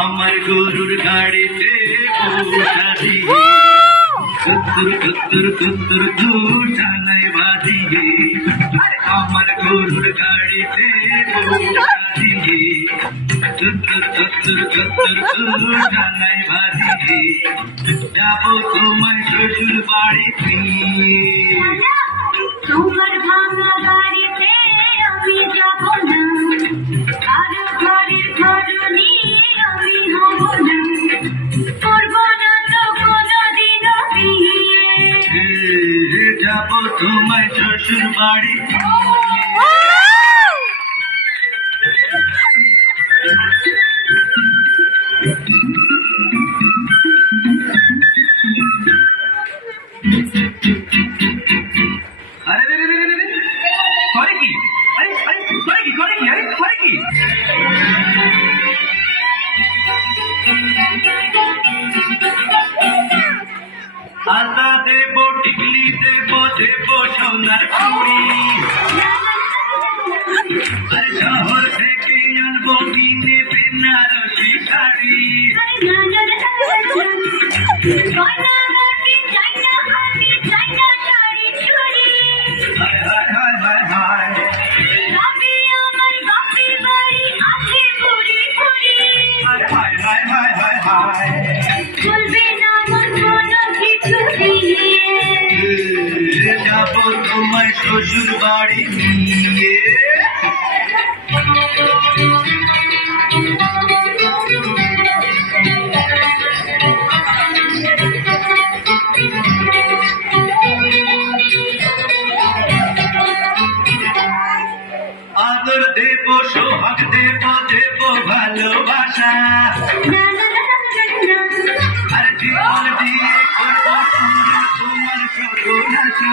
আমার গরুর গাড়িতে বসা দিয়ে কুত্তুর কুত্তুর কুত্তুর দুটানায় বাজিয়ে আমার গরুর গাড়িতে বসা দিয়ে কুত্তুর কুত্তুর কুত্তুর দুটানায় বাজিয়ে যাবো তোমার শ্বশুর বাড়িতে। তোমার ভাঙা গাড়িতে আমি যাব না, আর ঘরের ঘরনি আমি হব না, করব না তো কোনদিনও বিয়ে। যাবো তোমার শ্বশুর বাড়ি। আদা দেব টিকলি দেব দেব সোনার চুড়ি, আর শহর থেকে আনবো কিনে বেনারসি শাড়ি। যাবো তোমার শ্বশুর বাড়ি নিয়ে। আদর দেব সোহাগ দেব দেব ভালোবাসা, আর জীবন দিয়ে করবো তোমার সর্বনাশা।